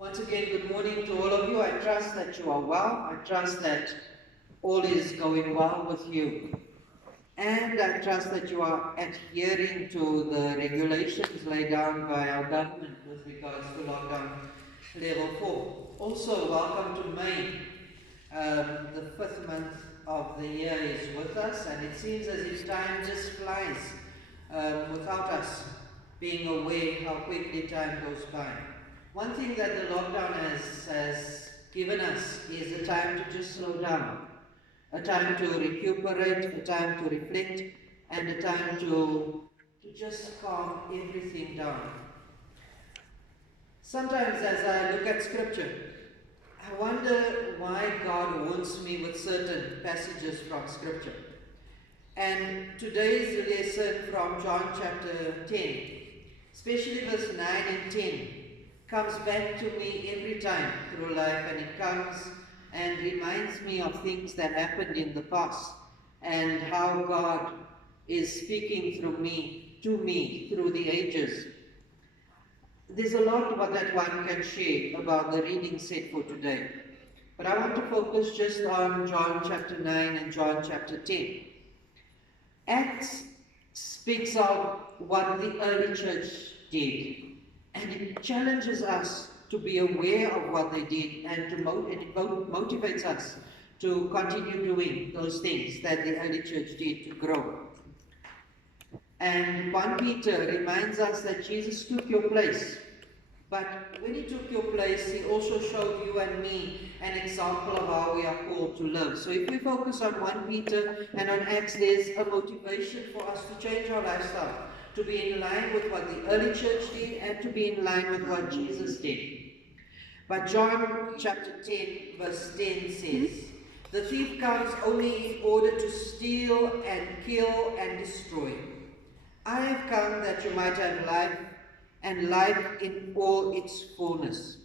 Once again, good morning to all of you. I trust that you are well. I trust that all is going well with you. And I trust that you are adhering to the regulations laid down by our government with regards to lockdown level 4. Also, welcome to May. The 5th month of the year is with us, and it seems as if time just flies without us being aware how quickly time goes by. One thing that the lockdown has given us is a time to just slow down, a time to recuperate, a time to reflect, and a time to just calm everything down. Sometimes as I look at scripture, I wonder why God warns me with certain passages from scripture. And today's lesson from John chapter 10, especially verse 9 and 10, comes back to me every time through life, and it comes and reminds me of things that happened in the past and how God is speaking through me, to me, through the ages. There's a lot that one can share about the reading set for today, but I want to focus just on John chapter 9 and John chapter 10. Acts speaks of what the early church did, and it challenges us to be aware of what they did, and it motivates us to continue doing those things that the early church did to grow. And 1 Peter reminds us that Jesus took your place, but when he took your place, he also showed you and me an example of how we are called to live. So if we focus on 1 Peter and on Acts, there's a motivation for us to change our lifestyle, to be in line with what the early church did and to be in line with what Jesus did. But John chapter 10 verse 10 says, "The thief comes only in order to steal and kill and destroy. I have come that you might have life, and life in all its fullness."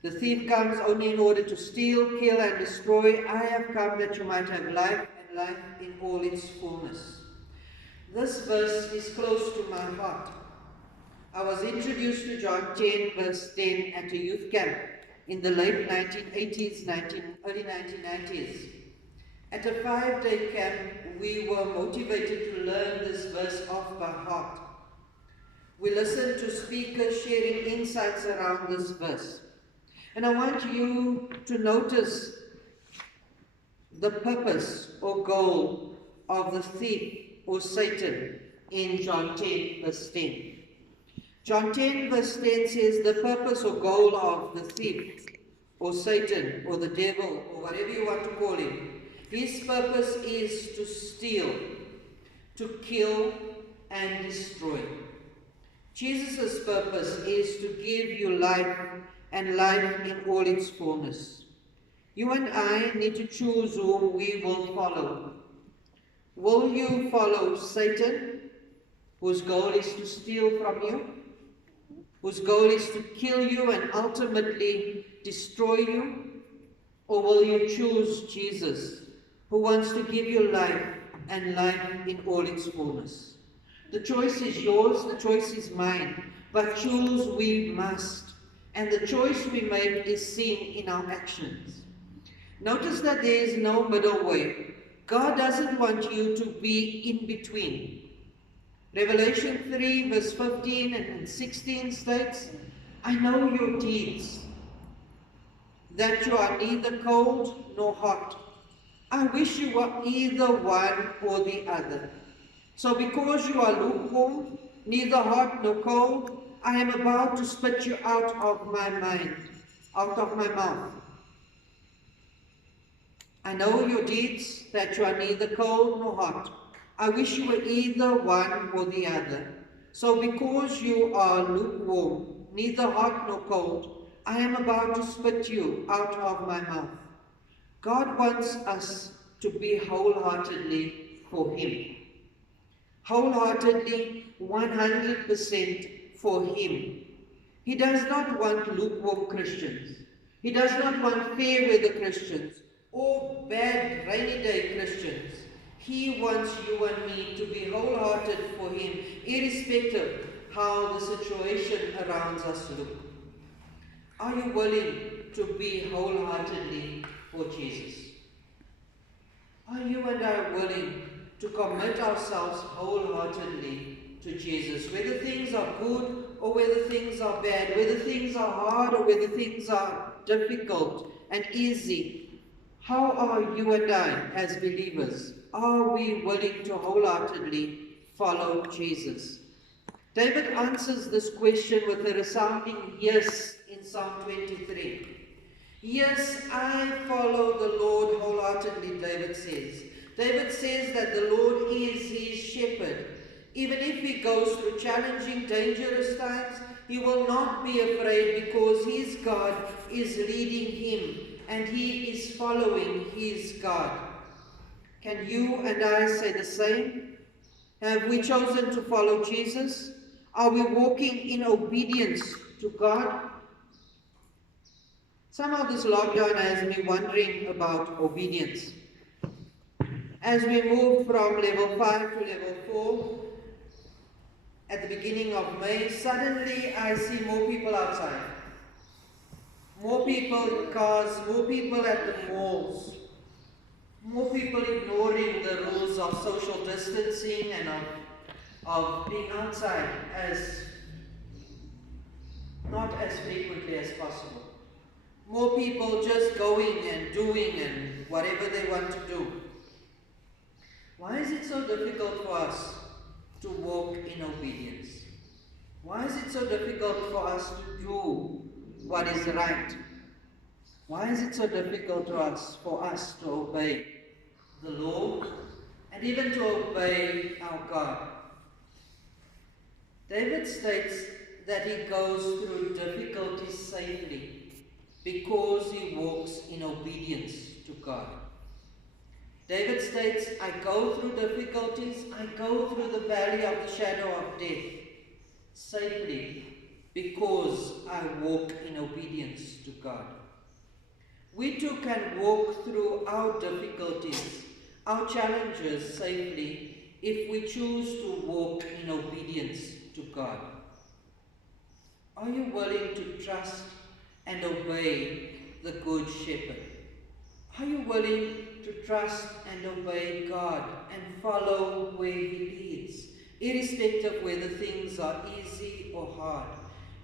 The thief comes only in order to steal, kill, and destroy. I have come that you might have life, and life in all its fullness. This verse is close to my heart. I was introduced to John 10 verse 10 at a youth camp in the late 1980s, early 1990s. At a 5-day camp, we were motivated to learn this verse off by heart. We listened to speakers sharing insights around this verse. And I want you to notice the purpose or goal of the thief or Satan in John 10 verse 10. John 10 verse 10 says the purpose or goal of the thief or Satan or the devil or whatever you want to call him, his purpose is to steal, to kill and destroy. Jesus' purpose is to give you life and life in all its fullness. You and I need to choose whom we will follow. Will you follow Satan, whose goal is to steal from you, whose goal is to kill you and ultimately destroy you? Or will you choose Jesus, who wants to give you life and life in all its fullness? The choice is yours, the choice is mine, but choose we must. And the choice we make is seen in our actions. Notice that there is no middle way. God doesn't want you to be in between. Revelation 3 verse 15 and 16 states, "I know your deeds, that you are neither cold nor hot. I wish you were either one or the other. So because you are lukewarm, neither hot nor cold, I am about to spit you out of my mouth. I know your deeds, that you are neither cold nor hot. I wish you were either one or the other. So because you are lukewarm, neither hot nor cold, I am about to spit you out of my mouth." God wants us to be wholeheartedly for Him. Wholeheartedly, 100% for Him. He does not want lukewarm Christians. He does not want fair weather Christians or bad rainy day Christians. He wants you and me to be wholehearted for Him, irrespective how the situation around us look. Are you willing to be wholeheartedly for Jesus? Are you and I willing to commit ourselves wholeheartedly to Jesus? Whether things are good or whether things are bad, whether things are hard or whether things are difficult and easy, how are you and I as believers? Are we willing to wholeheartedly follow Jesus? David answers this question with a resounding yes in Psalm 23. Yes, I follow the Lord wholeheartedly, David says. David says that the Lord is his shepherd. Even if he goes through challenging, dangerous times, he will not be afraid because his God is leading him and he is following his God. Can you and I say the same? Have we chosen to follow Jesus? Are we walking in obedience to God? Somehow this lockdown has me wondering about obedience. As we moved from level 5 to level 4, at the beginning of May, suddenly I see more people outside. More people in cars, more people at the malls, more people ignoring the rules of social distancing and of being outside as not as frequently as possible. More people just going and doing and whatever they want to do. Why is it so difficult for us to walk in obedience? Why is it so difficult for us to do what is right? Why is it so difficult for us to obey the law and even to obey our God? David states that he goes through difficulties safely because he walks in obedience to God. David states, I go through difficulties, I go through the valley of the shadow of death safely because I walk in obedience to God. We too can walk through our difficulties, our challenges safely if we choose to walk in obedience to God. Are you willing to trust and obey the Good Shepherd? Are you willing to trust and obey God and follow where He leads, irrespective of whether things are easy or hard,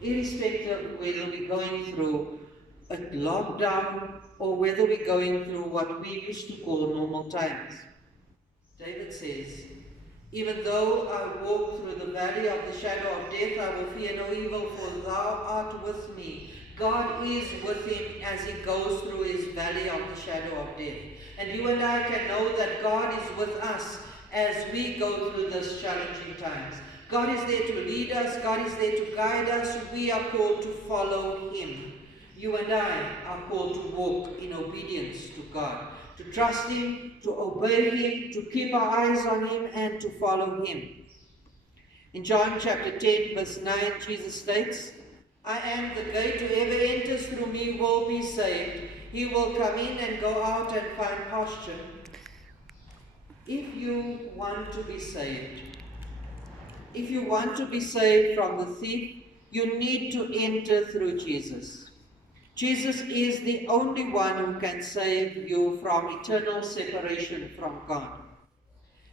irrespective of whether we're going through a lockdown or whether we're going through what we used to call normal times? David says, even though I walk through the valley of the shadow of death, I will fear no evil, for thou art with me. God is with him as he goes through his valley of the shadow of death. And you and I can know that God is with us as we go through these challenging times. God is there to lead us. God is there to guide us. We are called to follow him. You and I are called to walk in obedience to God, to trust him, to obey him, to keep our eyes on him, and to follow him. In John chapter 10, verse 9, Jesus states, I am the gate. Whoever enters through me will be saved. He will come in and go out and find pasture. If you want to be saved, if you want to be saved from the thief, you need to enter through Jesus. Jesus is the only one who can save you from eternal separation from God.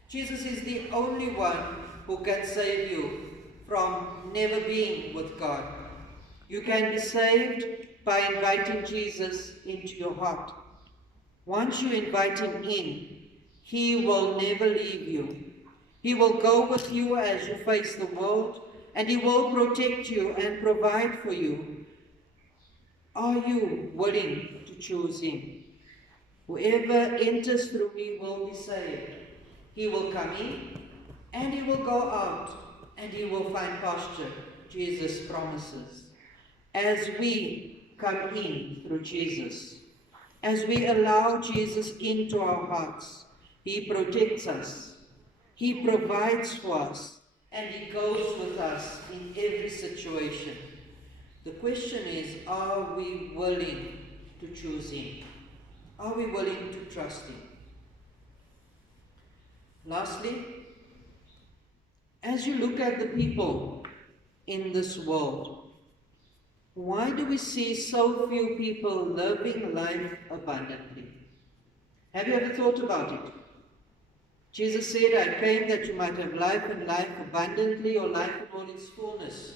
Jesus is the only one who can save you from never being with God. You can be saved by inviting Jesus into your heart. Once you invite him in, he will never leave you. He will go with you as you face the world, and he will protect you and provide for you. Are you willing to choose him? Whoever enters through me will be saved. He will come in, and he will go out, and he will find pasture, Jesus promises. As we come in through Jesus, as we allow Jesus into our hearts, he protects us, he provides for us, and he goes with us in every situation. The question is, are we willing to choose him? Are we willing to trust him? Lastly, as you look at the people in this world, Why do we see so few people living life abundantly? Have you ever thought about it? Jesus said, I came that you might have life and life abundantly, or life in all its fullness.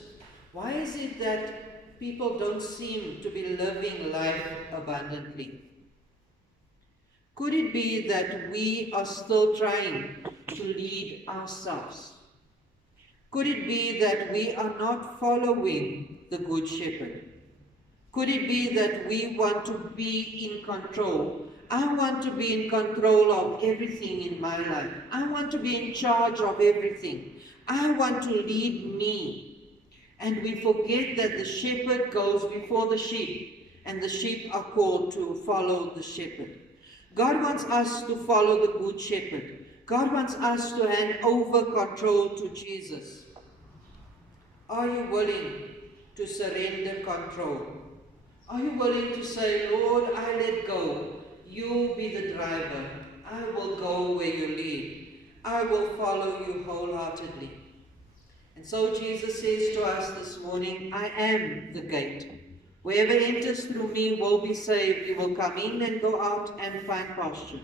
Why is it that people don't seem to be living life abundantly? Could it be that we are still trying to lead ourselves? Could it be that we are not following the Good Shepherd? Could it be that we want to be in control? I want to be in control of everything in my life. I want to be in charge of everything. I want to lead me. And we forget that the shepherd goes before the sheep, and the sheep are called to follow the shepherd. God wants us to follow the Good Shepherd. God wants us to hand over control to Jesus. Are you willing to surrender control? Are you willing to say, Lord, I let go. You be the driver. I will go where you lead. I will follow you wholeheartedly. And so Jesus says to us this morning, I am the gate. Whoever enters through me will be saved. You will come in and go out and find pasture.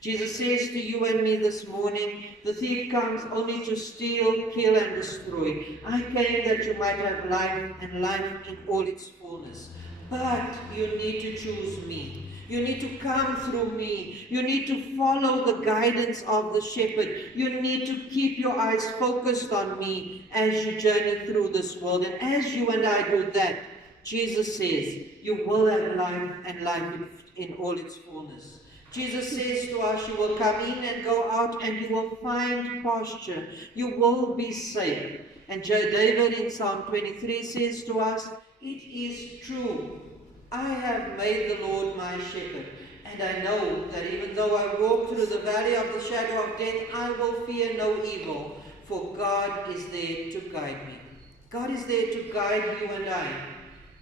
Jesus says to you and me this morning, the thief comes only to steal, kill, and destroy. I came that you might have life, and life in all its fullness. But you need to choose me. You need to come through me. You need to follow the guidance of the shepherd. You need to keep your eyes focused on me as you journey through this world. And as you and I do that, Jesus says, you will have life, and life in all its fullness. Jesus says to us, you will come in and go out, and you will find pasture. You will be safe. And David in Psalm 23 says to us, it is true. I have made the Lord my shepherd, and I know that even though I walk through the valley of the shadow of death, I will fear no evil, for God is there to guide me. God is there to guide you and I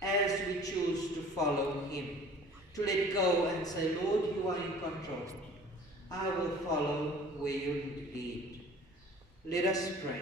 as we choose to follow him, to let go and say, Lord, you are in control. I will follow where you lead. Let us pray.